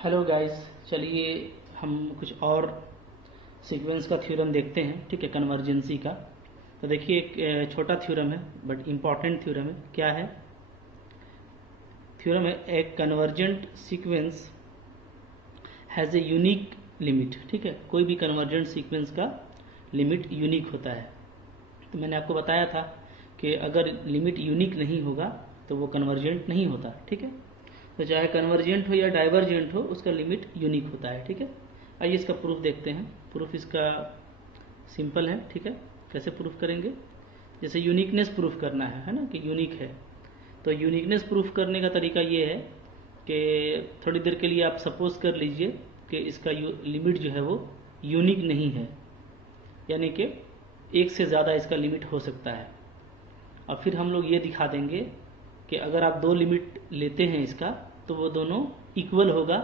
Hello guys, चलिए हम कुछ और सीक्वेंस का थ्योरम देखते हैं। ठीक है, कन्वर्जेंसी का। तो देखिए एक छोटा थ्योरम है बट इम्पॉर्टेंट थ्योरम है। क्या है थ्योरम? है एक convergent sequence has a unique limit. ठीक है, कोई भी कन्वर्जेंट सीक्वेंस का लिमिट यूनिक होता है। तो मैंने आपको बताया था कि अगर लिमिट यूनिक नहीं होगा तो वो कन्वर्जेंट नहीं होता। ठीक है, तो चाहे कन्वर्जेंट हो या डाइवर्जेंट हो, उसका लिमिट यूनिक होता है। ठीक है, आइए इसका प्रूफ देखते हैं। प्रूफ इसका सिंपल है। ठीक है, कैसे प्रूफ करेंगे? जैसे यूनिकनेस प्रूफ करना है ना, कि यूनिक है। तो यूनिकनेस प्रूफ करने का तरीका ये है कि थोड़ी देर के लिए आप सपोज कर लीजिए कि इसका लिमिट जो है वो यूनिक नहीं है, यानी कि एक से ज़्यादा इसका लिमिट हो सकता है। और फिर हम लोग ये दिखा देंगे कि अगर आप दो लिमिट लेते हैं इसका तो वो दोनों इक्वल होगा,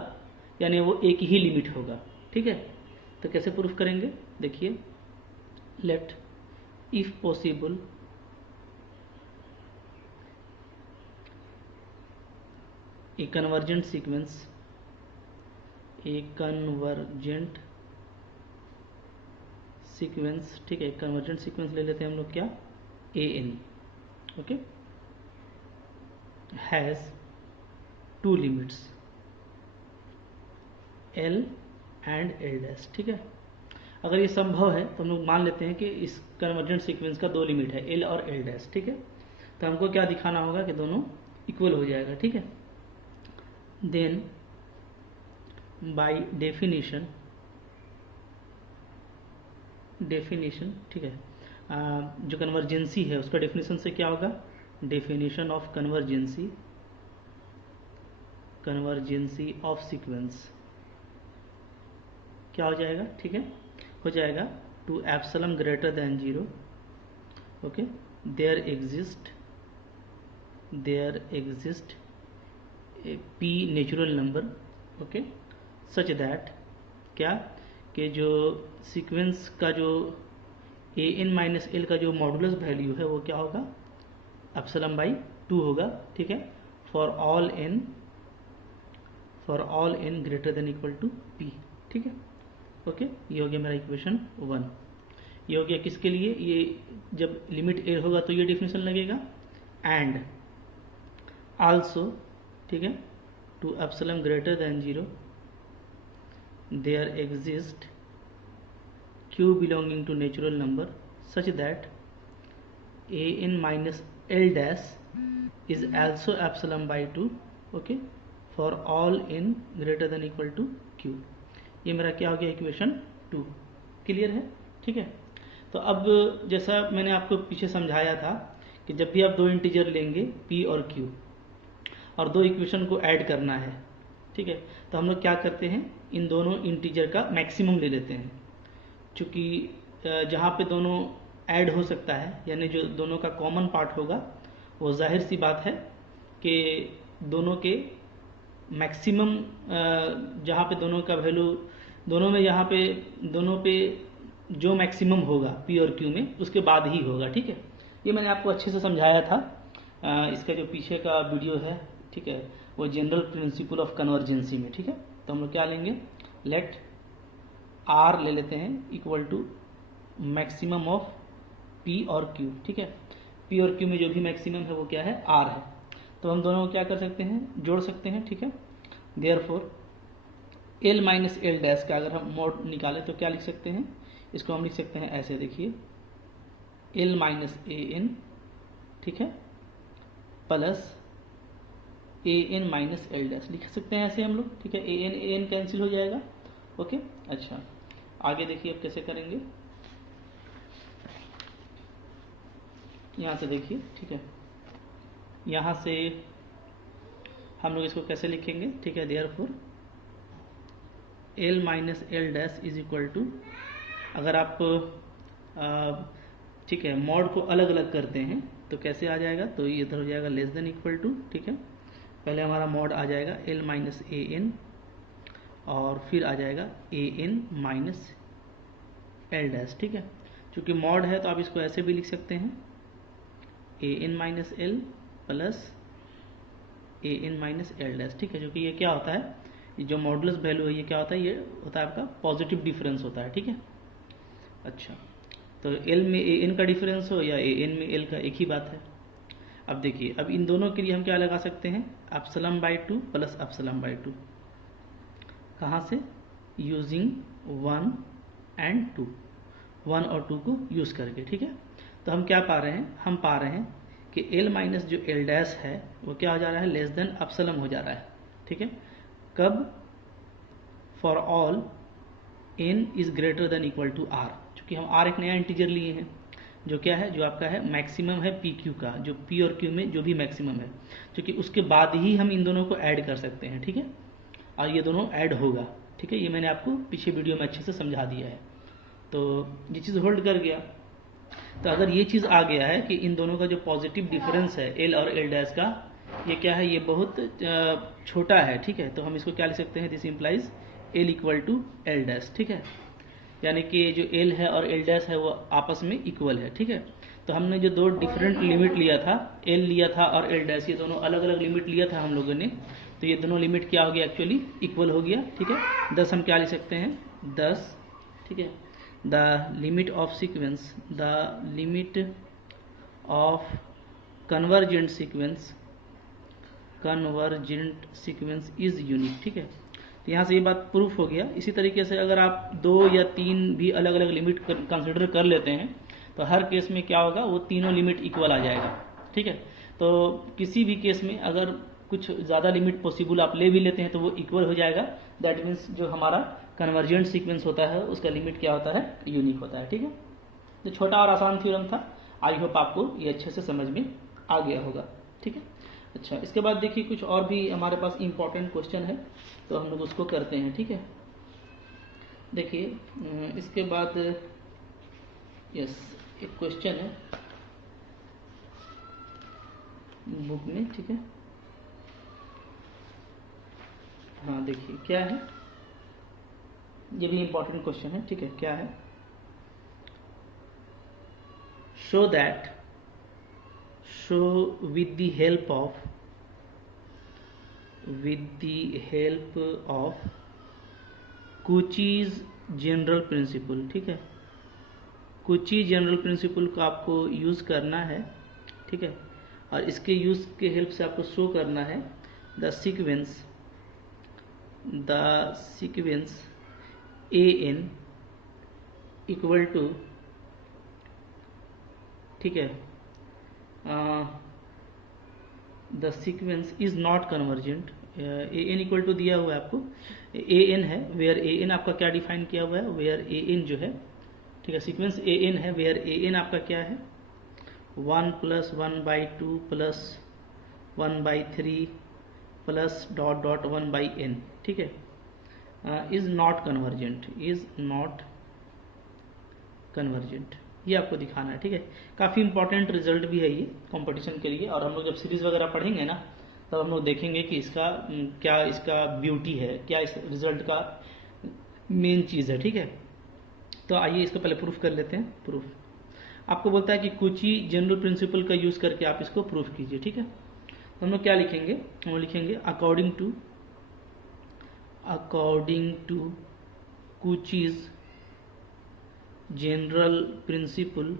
यानी वो एक ही लिमिट होगा। ठीक है, तो कैसे प्रूफ करेंगे? देखिए, let if possible a convergent sequence, a convergent sequence. ठीक है, कन्वर्जेंट सीक्वेंस ले लेते हैं हम लोग। क्या? A N. Okay, has two limits L and L dash. ठीक है, अगर ये संभव है तो हम लोग मान लेते हैं कि इस कन्वर्जेंट सीक्वेंस का दो लिमिट है, एल और एल डैश। ठीक है, तो हमको क्या दिखाना होगा कि दोनों इक्वल हो जाएगा। ठीक है, देन बाय डेफिनेशन ठीक है, जो कन्वर्जेंसी है उसका डेफिनेशन से क्या होगा? Definition of convergency of sequence क्या हो जाएगा? ठीक है, हो जाएगा to epsilon greater than 0। Okay, there exist a P natural number. Okay, such that क्या कि जो सीक्वेंस का जो ए एन माइनस एल का जो मॉडुलस वैल्यू है वो क्या होगा? एप्सिलॉन बाई 2 होगा। ठीक है, for all N greater than equal to P. ठीक है, ओके, ये हो गया मेरा इक्वेशन 1। ये हो गया किसके लिए? ये जब लिमिट ए होगा तो ये डिफिनेशन लगेगा। एंड आल्सो, ठीक है, to epsilon greater than 0 there exist q belonging to natural number such that a n minus l dash is also epsilon by 2, okay, for all n greater than equal to q। ये मेरा क्या हो गया? Equation 2। Clear है? ठीक है, तो अब जैसा मैंने आपको पीछे समझाया था कि जब भी आप दो इंटीजर लेंगे p और q और दो इक्वेशन को ऐड करना है, ठीक है, तो हम लोग क्या करते हैं? इन दोनों इंटीजर का मैक्सिमम ले लेते हैं। चूँकि जहाँ पे दोनों ऐड हो सकता है, यानी जो दोनों का कॉमन पार्ट होगा, वो जाहिर सी बात है कि दोनों के मैक्सिमम, जहाँ पे दोनों का वैल्यू दोनों में, यहाँ पे दोनों पे जो मैक्सिमम होगा पी और क्यू में, उसके बाद ही होगा। ठीक है, ये मैंने आपको अच्छे से समझाया था। इसका जो पीछे का वीडियो है, ठीक है, वो जनरल प्रिंसिपल ऑफ कन्वर्जेंसी में। ठीक है, तो हम लोग क्या लेंगे? लेट आर ले लेते हैं equal to maximum of P और क्यू। ठीक है, पी और क्यू में जो भी मैक्सिमम है वो क्या है? आर है। तो हम दोनों को क्या कर सकते हैं? जोड़ सकते हैं। ठीक है, therefore L minus L dash का अगर हम मोड निकालें तो क्या लिख सकते हैं? इसको हम लिख सकते हैं ऐसे, देखिए, एल माइनस ए एन, ठीक है, plus A N minus L dash लिख सकते हैं ऐसे हम लोग। ठीक है, ए एन कैंसिल हो जाएगा। ओके, अच्छा, आगे देखिए अब कैसे करेंगे। यहाँ से देखिए, ठीक है, यहाँ से हम लोग इसको कैसे लिखेंगे? ठीक है, therefore L minus L dash is equal to, अगर आप ठीक है मॉड को अलग अलग करते हैं तो कैसे आ जाएगा? तो ये इधर हो जाएगा लेस देन इक्वल टू। ठीक है, पहले हमारा मॉड आ जाएगा एल माइनस ए एन और फिर आ जाएगा A N minus L dash. ठीक है, चूँकि मॉड है तो आप इसको ऐसे भी लिख सकते हैं, A N minus L plus A N minus L dash. ठीक है, क्योंकि ये क्या होता है? ये जो मॉडुलस वैल्यू है ये क्या होता है, ये होता है आपका पॉजिटिव डिफरेंस होता है, ठीक है। अच्छा, तो एल में ए एन का डिफरेंस हो या ए एन में एल का, एक ही बात है। अब देखिए, अब इन दोनों के लिए हम क्या लगा सकते हैं, epsilon by 2 plus epsilon by 2। कहाँ से, यूजिंग 1 एंड 2, 1 और 2 को यूज़ करके, ठीक है। तो हम क्या पा रहे हैं, हम पा रहे हैं कि एल माइनस जो एल डैश है वो क्या हो जा रहा है, लेस देन एप्सिलॉन हो जा रहा है, ठीक है। कब, for all N is greater than equal to R, क्योंकि हम आर एक नया इंटीजर लिए हैं जो क्या है, जो आपका है मैक्सिमम है पी क्यू का, जो पी और क्यू में जो भी मैक्सिमम है, क्योंकि उसके बाद ही हम इन दोनों को ऐड कर सकते हैं, ठीक है। और ये दोनों ऐड होगा, ठीक है। ये मैंने आपको पिछले वीडियो में अच्छे से समझा दिया है। तो ये चीज़ होल्ड कर गया। तो अगर ये चीज़ आ गया है कि इन दोनों का जो पॉजिटिव डिफरेंस है एल और एल डैश का, ये क्या है, ये बहुत छोटा है, ठीक है। तो हम इसको क्या लिख सकते हैं, this implies L equal to L dash, ठीक है। यानी कि जो एल है और एल डैश है वो आपस में इक्वल है, ठीक है। तो हमने जो दो डिफरेंट लिमिट लिया था, एल लिया था और एल डैश, ये दोनों अलग अलग लिमिट लिया था हम लोगों ने। तो ये दोनों लिमिट क्या हो गया, एक्चुअली इक्वल हो गया, ठीक है। 10 हम क्या लिख सकते हैं, 10, ठीक है। The limit of sequence, the limit of convergent sequence, convergent sequence is unique, ठीक है। तो यहाँ से ये बात प्रूफ हो गया। इसी तरीके से अगर आप 2 या 3 भी अलग अलग लिमिट कंसिडर कर लेते हैं तो हर केस में क्या होगा, वो तीनों लिमिट इक्वल आ जाएगा, ठीक है। तो किसी भी केस में अगर कुछ ज़्यादा लिमिट पॉसिबल आप ले भी लेते हैं तो वो इक्वल हो जाएगा। दैट मीन्स जो हमारा कन्वर्जेंट सीक्वेंस होता है उसका लिमिट क्या होता है, यूनिक होता है, ठीक है। तो छोटा और आसान थ्योरम था। आई होप आपको ये अच्छे से समझ में आ गया होगा, ठीक है। अच्छा, इसके बाद देखिए कुछ और भी हमारे पास इम्पोर्टेंट क्वेश्चन है, तो हम लोग उसको करते हैं, ठीक है। देखिए इसके बाद यस, एक क्वेश्चन है बुक में, ठीक है। हाँ देखिए क्या है, ये भी इम्पोर्टेंट क्वेश्चन है, ठीक है। क्या है, show that, show with the help of, with the help of Cauchy's general principle, ठीक है। कुची जनरल प्रिंसिपल को आपको यूज़ करना है, ठीक है। और इसके यूज़ के हेल्प से आपको शो करना है the sequence A N equal to, ठीक है, the sequence is not convergent. A N equal to दिया हुआ है आपको, ए एन है, वेयर ए एन आपका क्या डिफाइन किया हुआ है, वेयर ए एन जो है, ठीक है, सीक्वेंस ए एन है, वेयर ए एन आपका क्या है, 1 + 1/2 + 1/3 प्लस डॉट डॉट 1/n, ठीक है। Is not convergent, is not convergent, ये आपको दिखाना है, ठीक है। काफ़ी इंपॉर्टेंट रिजल्ट भी है ये कंपटीशन के लिए। और हम लोग जब सीरीज वगैरह पढ़ेंगे ना, तब हम लोग देखेंगे कि इसका क्या इसका ब्यूटी है, क्या इस रिजल्ट का मेन चीज़ है, ठीक है। तो आइए इसको पहले प्रूफ कर लेते हैं। प्रूफ आपको बोलता है कि कुची जनरल प्रिंसिपल का यूज़ करके आप इसको प्रूफ कीजिए, ठीक है। तो हम लोग क्या लिखेंगे, हम लोग लिखेंगे according to Cauchy's general principle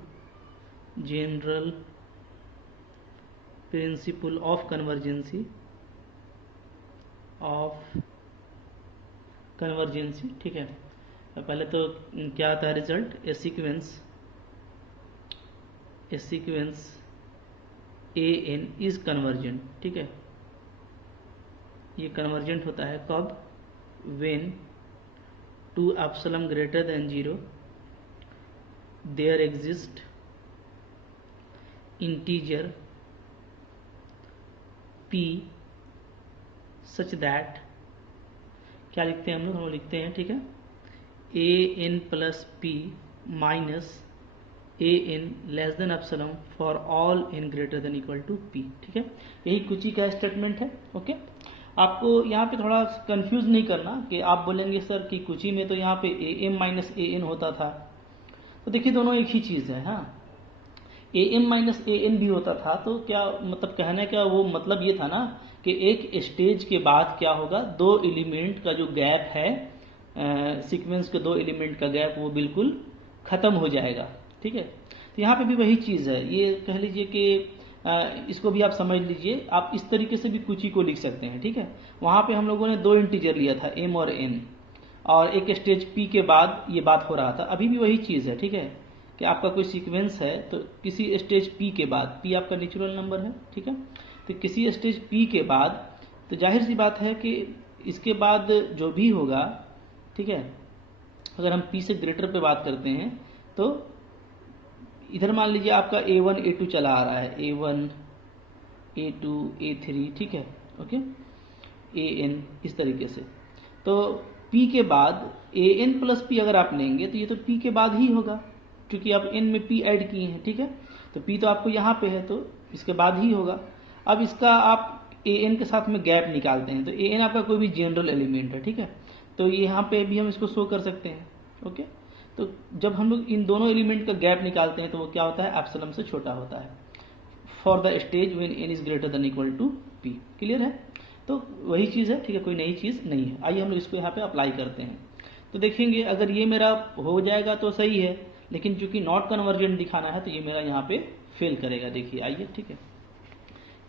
of convergency, ठीक है। पहले तो क्या आता है result, a sequence A n is convergent, ठीक है। ये कन्वर्जेंट होता है कब, when 2 epsilon greater than 0 there exist integer p such that, क्या लिखते हैं हम लोग लिखते हैं, ठीक है, a n + p minus a n less than epsilon for all n greater than equal to p, ठीक है। यही कुची का स्टेटमेंट है, ओके। आपको यहाँ पे थोड़ा कंफ्यूज नहीं करना कि आप बोलेंगे सर कि कुची में तो यहाँ पे am - an होता था। तो देखिए दोनों एक ही चीज़ है, हाँ। am - an भी होता था, तो क्या मतलब कहने का वो मतलब ये था ना कि एक स्टेज के बाद क्या होगा, दो एलिमेंट का जो गैप है, सीक्वेंस के दो एलिमेंट का गैप वो बिल्कुल खत्म हो जाएगा। ठीक है, तो यहाँ पे भी वही चीज़ है। ये कह लीजिए कि इसको भी आप समझ लीजिए, आप इस तरीके से भी कुछ ही को लिख सकते हैं। ठीक है, वहाँ पे हम लोगों ने दो इंटीजर लिया था m और n, और एक स्टेज p के बाद ये बात हो रहा था। अभी भी वही चीज़ है। ठीक है, कि आपका कोई सीक्वेंस है तो किसी स्टेज p के बाद, p आपका नेचुरल नंबर है। ठीक है, तो किसी स्टेज p के बाद, तो जाहिर सी बात है कि इसके बाद जो भी होगा, ठीक है, अगर हम p से ग्रेटर पे बात करते हैं तो इधर मान लीजिए आपका a1 a2 चला आ रहा है, a1 a2 a3, ठीक है, ओके, an इस तरीके से। तो p के बाद an प्लस p अगर आप लेंगे तो ये तो p के बाद ही होगा, क्योंकि आप n में p ऐड किए हैं। ठीक है, तो p तो आपको यहाँ पे है तो इसके बाद ही होगा। अब इसका आप an के साथ में गैप निकालते हैं, तो an आपका कोई भी जनरल एलिमेंट है। ठीक है, तो यहाँ पे भी हम इसको शो कर सकते हैं। ओके, तो जब हम लोग इन दोनों एलिमेंट का गैप निकालते हैं तो वो क्या होता है, एप्सिलॉन से छोटा होता है, for the stage when n is greater than equal to p। Clear है, तो वही चीज़ है। ठीक है, कोई नई चीज़ नहीं है। आइए हम लोग इसको यहाँ पे अप्लाई करते हैं। तो देखेंगे अगर ये मेरा हो जाएगा तो सही है, लेकिन चूंकि नॉट कन्वर्जेंट दिखाना है तो ये मेरा यहाँ पे फेल करेगा। देखिए आइए, ठीक है,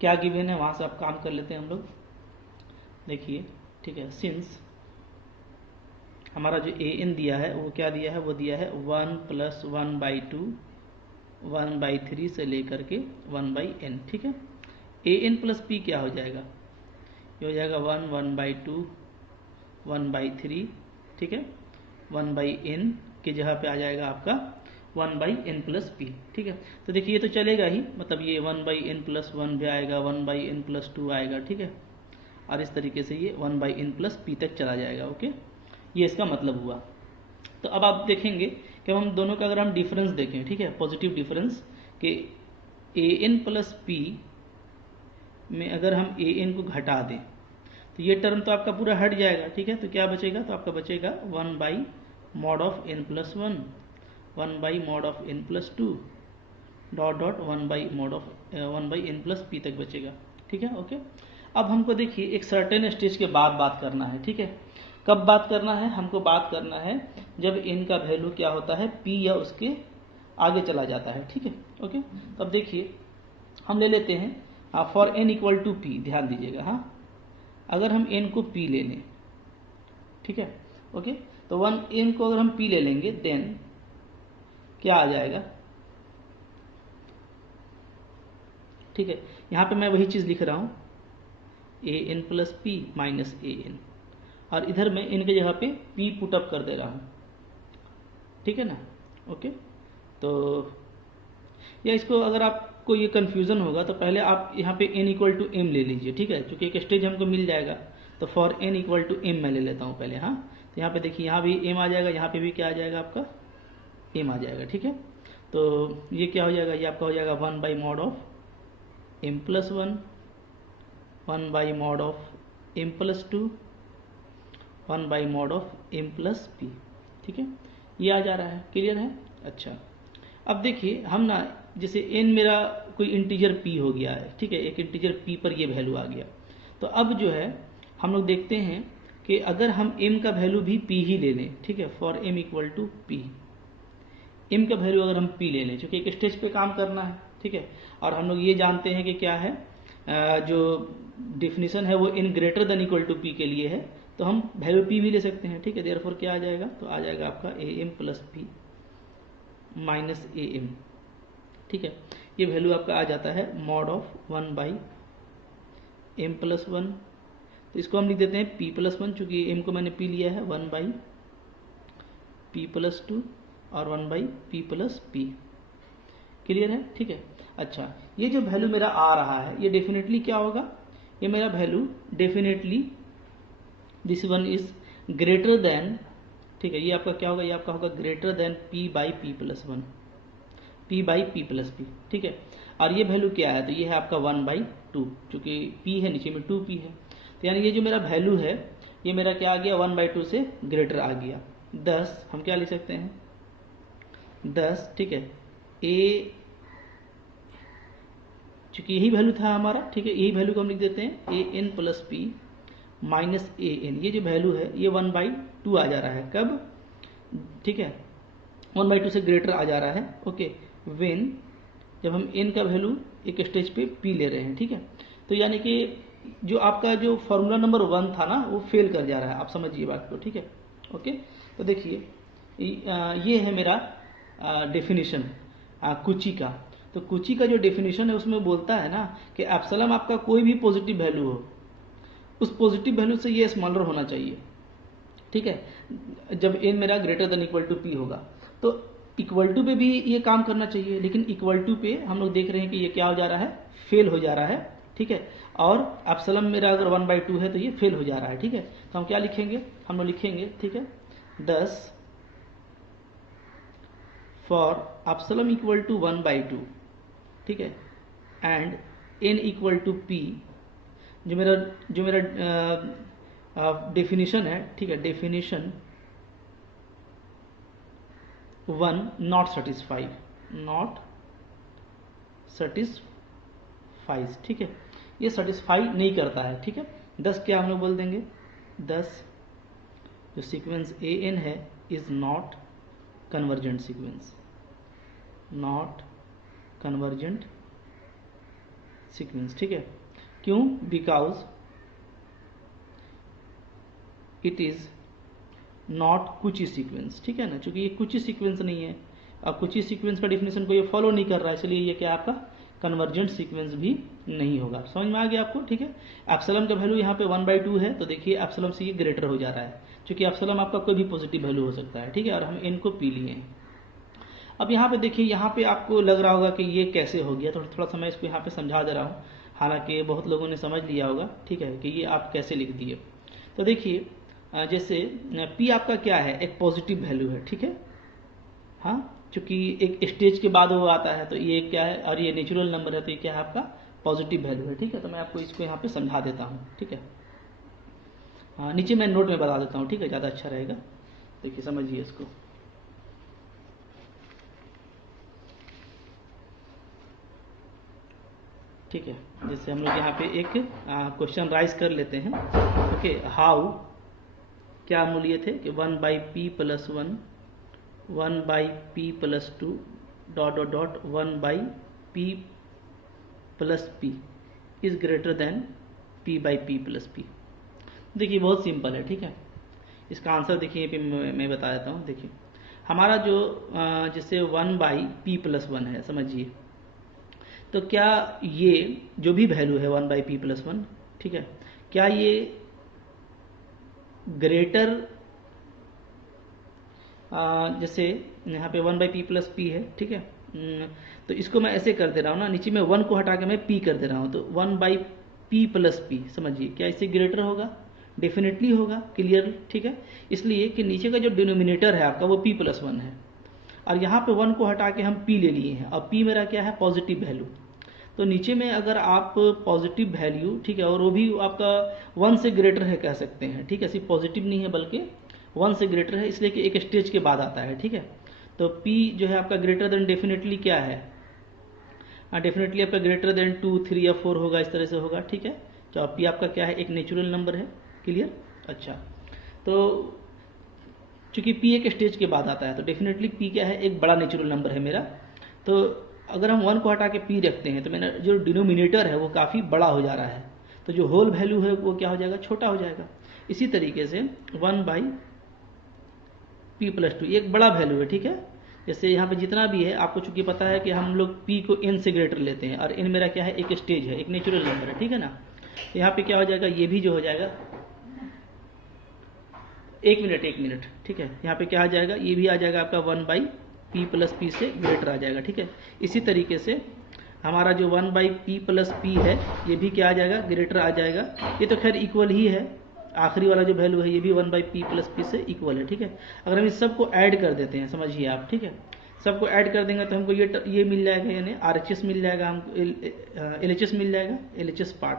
क्या गिवन है वहाँ से आप काम कर लेते हैं हम लोग। देखिए, ठीक है, सिंस हमारा जो an दिया है वो क्या दिया है, वो दिया है 1 + 1/2 1/3 से लेकर के 1/n। ठीक है, an प्लस p क्या हो जाएगा, ये हो जाएगा 1 1/2 1/3। ठीक है, 1/n की जगह पे आ जाएगा आपका 1/n प्लस p। ठीक है, तो देखिए ये तो चलेगा ही, मतलब ये 1/n प्लस 1 भी आएगा, 1/n प्लस 2 आएगा। ठीक है, और इस तरीके से ये 1/n प्लस p तक चला जाएगा। ओके, ये इसका मतलब हुआ। तो अब आप देखेंगे कि हम दोनों का अगर हम डिफरेंस देखें, ठीक है, पॉजिटिव डिफरेंस, कि an प्लस p में अगर हम an को घटा दें तो ये टर्म तो आपका पूरा हट जाएगा। ठीक है, तो क्या बचेगा, तो आपका बचेगा 1/mod of n plus 1 1/mod of n plus 2 dot 1/n plus p तक बचेगा। ठीक है, ओके। अब हमको देखिए एक सर्टेन स्टेज के बाद बात करना है। ठीक है, कब बात करना है, हमको बात करना है जब n का वैल्यू क्या होता है, p या उसके आगे चला जाता है। ठीक है, ओके। तो अब देखिए हम ले लेते हैं for n equal to p, ध्यान दीजिएगा। हाँ, अगर हम n को p ले लें, ठीक है, ओके, तो n को अगर हम p ले लेंगे देन क्या आ जाएगा। ठीक है, यहाँ पे मैं वही चीज़ लिख रहा हूँ, an plus p minus an, और इधर मैं n की जगह पे p पुटअप कर दे रहा हूँ। ठीक है ना, ओके। तो या इसको अगर आपको ये कन्फ्यूज़न होगा तो पहले आप यहाँ पे n इक्वल टू m ले लीजिए। ठीक है, क्योंकि एक स्टेज हमको मिल जाएगा, तो for n equal to m मैं ले लेता हूँ पहले। हाँ, तो यहाँ पे देखिए यहाँ भी m आ जाएगा, यहाँ पे भी क्या आ जाएगा, आपका m आ जाएगा। ठीक है, तो ये क्या हो जाएगा, ये आपका हो जाएगा 1/mod of m plus 1 1/mod of m plus 2 1/mod of m plus p। ठीक है, ये आ जा रहा है। क्लियर है, अच्छा। अब देखिए हम ना, जैसे n मेरा कोई इंटीजर p हो गया है। ठीक है, एक इंटीजर p पर ये वैल्यू आ गया, तो अब जो है हम लोग देखते हैं कि अगर हम m का वैल्यू भी p ही ले लें, ठीक है, for m equal to p, m का वैल्यू अगर हम p ले लें, क्योंकि एक स्टेज पे काम करना है। ठीक है, और हम लोग ये जानते हैं कि क्या है, जो डिफिनीशन है वो n greater than equal to p के लिए है, तो हम वैल्यू p भी ले सकते हैं। ठीक है, देयरफॉर क्या आ जाएगा, तो आ जाएगा आपका am plus p minus am। ठीक है, ये वैल्यू आपका आ जाता है मॉड ऑफ 1/m प्लस 1, तो इसको हम लिख देते हैं p प्लस 1, चूँकि m को मैंने p लिया है, 1/p प्लस 2 और 1/p प्लस p। क्लियर है, ठीक है। अच्छा, ये जो वैल्यू मेरा आ रहा है ये डेफिनेटली क्या होगा, ये मेरा value definitely this one is greater then, ठीक है, ये आपका क्या होगा, ये आपका होगा greater than p/p plus 1, p/p plus p। ठीक है, और ये वैल्यू क्या है, तो ये है आपका 1/2, चूँकि p है नीचे में 2p है, तो यानी ये जो मेरा वैल्यू है ये मेरा क्या आ गया, 1/2 से ग्रेटर आ गया। 10 हम क्या लिख सकते हैं, 10। ठीक है, a चूंकि यही वैल्यू था हमारा, ठीक है, यही वैल्यू को हम लिख देते हैं A N plus P minus A N. ये जो वैल्यू है ये 1/2 आ जा रहा है, कब, ठीक है, 1/2 से ग्रेटर आ जा रहा है, ओके, वेन, जब हम एन का वैल्यू एक स्टेज पे पी ले रहे हैं, ठीक है। तो यानी कि जो आपका जो फॉर्मूला नंबर 1 था ना वो फेल कर जा रहा है, आप समझिए बात को, ठीक है, ओके। तो देखिए ये है मेरा डेफिनेशन कुची का। तो कुची का जो डेफिनेशन है उसमें बोलता है ना कि एप्सिलॉन आपका कोई भी पॉजिटिव वैल्यू हो, उस पॉजिटिव वैल्यू से ये स्मॉलर होना चाहिए, ठीक है, जब एन मेरा greater than equal to P होगा। तो इक्वल टू पे भी ये काम करना चाहिए, लेकिन इक्वल टू पे हम लोग देख रहे हैं कि ये क्या हो जा रहा है, फेल हो जा रहा है, ठीक है। और एप्सिलॉन मेरा अगर 1/2 है तो ये फेल हो जा रहा है, ठीक है। तो हम क्या लिखेंगे, हम लोग लिखेंगे, ठीक है, 10 फॉर एप्सिलॉन इक्वल टू 1/2, ठीक है, and N equal to P, जो मेरा डेफिनेशन है, ठीक है, डेफिनेशन 1 नॉट सेटिस्फाइज, ठीक है, ये सेटिस्फाई नहीं करता है, ठीक है। 10 क्या हम लोग बोल देंगे, 10 जो सीक्वेंस ए एन है is not convergent sequence, not convergent sequence, ठीक है। क्यों, because it is not Cauchy sequence, ठीक है ना, क्योंकि ये कुची सीक्वेंस नहीं है। अब कुची सीक्वेंस का डेफिनेशन को ये फॉलो नहीं कर रहा है, इसलिए ये क्या आपका कन्वर्जेंट सीक्वेंस भी नहीं होगा। समझ में आ गया आपको, ठीक है। एप्सिलॉन का वैल्यू यहाँ पे 1/2 है, तो देखिए एप्सिलॉन से ये ग्रेटर हो जा रहा है, क्योंकि एप्सिलॉन आपका कोई भी पॉजिटिव वैल्यू हो सकता है, ठीक है, और हम एन को पी लिए हैं। अब यहाँ पे देखिए, यहाँ पे आपको लग रहा होगा कि ये कैसे हो गया, तो थोड़ा सा मैं इसको यहाँ पे समझा दे रहा हूँ, हालांकि बहुत लोगों ने समझ लिया होगा, ठीक है, कि ये आप कैसे लिख दिए। तो देखिए जैसे P आपका क्या है, एक पॉजिटिव वैल्यू है, ठीक है, हाँ, चूंकि एक स्टेज के बाद वो आता है, तो ये क्या है, और ये नेचुरल नंबर है, तो ये क्या है आपका पॉजिटिव वैल्यू है, ठीक है। तो मैं आपको इसको यहाँ पे समझा देता हूँ, ठीक है, हाँ, नीचे मैं नोट में बता देता हूँ, ठीक है, ज़्यादा अच्छा रहेगा। देखिए समझिए इसको, ठीक है। जैसे हम लोग यहाँ पे एक क्वेश्चन राइज कर लेते हैं, ओके, हाउ, क्या मूल्य थे कि 1/p plus 1, 1/p plus 2 dot dot dot 1/p plus p is greater then p/p plus p। देखिए बहुत सिंपल है, ठीक है, इसका आंसर देखिए पे मैं बता देता हूँ। देखिए हमारा जो जैसे 1/p प्लस 1 है, समझिए, तो क्या ये जो भी वैल्यू है 1/p प्लस 1, ठीक है, क्या ये ग्रेटर, जैसे यहाँ पे 1/p प्लस p है, ठीक है, तो इसको मैं ऐसे कर दे रहा हूँ ना, नीचे में 1 को हटा के मैं p कर दे रहा हूँ, तो 1/p प्लस p, समझिए, क्या इससे ग्रेटर होगा, डेफिनेटली होगा, क्लियर, ठीक है। इसलिए कि नीचे का जो डिनोमिनेटर है आपका वो p प्लस 1 है, और यहाँ पे 1 को हटा के हम p ले लिए हैं, और p मेरा क्या है, पॉजिटिव वैल्यू। तो नीचे में अगर आप पॉजिटिव वैल्यू, ठीक है, और वो भी आपका 1 से ग्रेटर है कह सकते हैं, ठीक है, सिर्फ पॉजिटिव नहीं है बल्कि 1 से ग्रेटर है, इसलिए कि एक स्टेज के बाद आता है, ठीक है। तो p जो है आपका ग्रेटर देन डेफिनेटली क्या है, डेफिनेटली आपका ग्रेटर देन 2, 3 या 4 होगा, इस तरह से होगा, ठीक है। तो p आपका क्या है, एक नेचुरल नंबर है, क्लियर। अच्छा, तो चूंकि p एक स्टेज के बाद आता है, तो डेफिनेटली p क्या है, एक बड़ा नेचुरल नंबर है मेरा। तो अगर हम 1 को हटा के p रखते हैं, तो मेरा जो डिनोमिनेटर है वो काफ़ी बड़ा हो जा रहा है, तो जो होल वैल्यू है वो क्या हो जाएगा, छोटा हो जाएगा। इसी तरीके से 1/p प्लस 2 एक बड़ा वैल्यू है, ठीक है। जैसे यहाँ पे जितना भी है, आपको चूंकि पता है कि हम लोग p को n से ग्रेटर लेते हैं, और n मेरा क्या है, एक स्टेज है, एक नेचुरल नंबर है, ठीक है ना। तो यहाँ पे क्या हो जाएगा, ये भी जो हो जाएगा, एक मिनट, ठीक है, यहाँ पे क्या आ जाएगा, ये भी आ जाएगा आपका 1/p प्लस p से ग्रेटर आ जाएगा, ठीक है। इसी तरीके से हमारा जो 1/p प्लस p है, ये भी क्या आ जाएगा, ग्रेटर आ जाएगा। ये तो खैर इक्वल ही है, आखिरी वाला जो वैल्यू है ये भी 1/p प्लस p से इक्वल है, ठीक है। अगर हम इस सबको ऐड कर देते हैं, समझिए आप, ठीक है, सबको ऐड कर देंगे तो हमको ये मिल जाएगा, यानी RHS मिल जाएगा, हमको LHS मिल जाएगा, LHS पार्ट।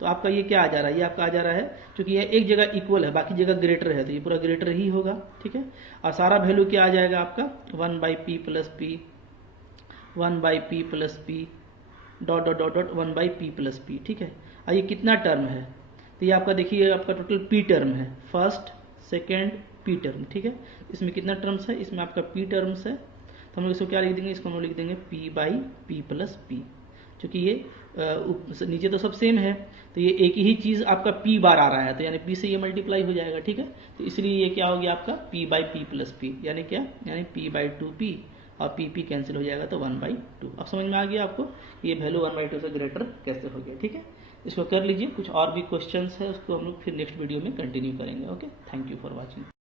तो आपका ये क्या आ जा रहा है, ये आपका आ जा रहा है, क्योंकि ये एक जगह इक्वल है, बाकी जगह ग्रेटर है, तो ये पूरा ग्रेटर ही होगा, ठीक है। और सारा वैल्यू क्या आ जाएगा आपका 1/p plus p, 1/p plus p, dot dot dot dot 1 by P plus P, ठीक है। और ये कितना टर्म है, तो ये आपका देखिए आपका टोटल पी टर्म है, फर्स्ट सेकेंड पी टर्म, ठीक है। इसमें कितना टर्म्स है, इसमें आपका पी टर्म्स है, तो हम लोग इसको क्या लिख देंगे, इसको हम लोग लिख देंगे P by P plus P, क्योंकि ये नीचे तो सब सेम है, तो ये एक ही चीज़ आपका पी बार आ रहा है, तो यानी पी से ये मल्टीप्लाई हो जाएगा, ठीक है। तो इसलिए ये क्या हो गया आपका P by P plus P, यानी क्या, यानी पी बाई टू पी, और पी पी कैंसिल हो जाएगा तो 1/2। अब समझ में आ गया आपको ये वैल्यू 1/2 से ग्रेटर कैसे हो गया, ठीक है। इसको कर लीजिए, कुछ और भी क्वेश्चंस है उसको हम लोग फिर नेक्स्ट वीडियो में कंटिन्यू करेंगे। Okay, thank you for watching.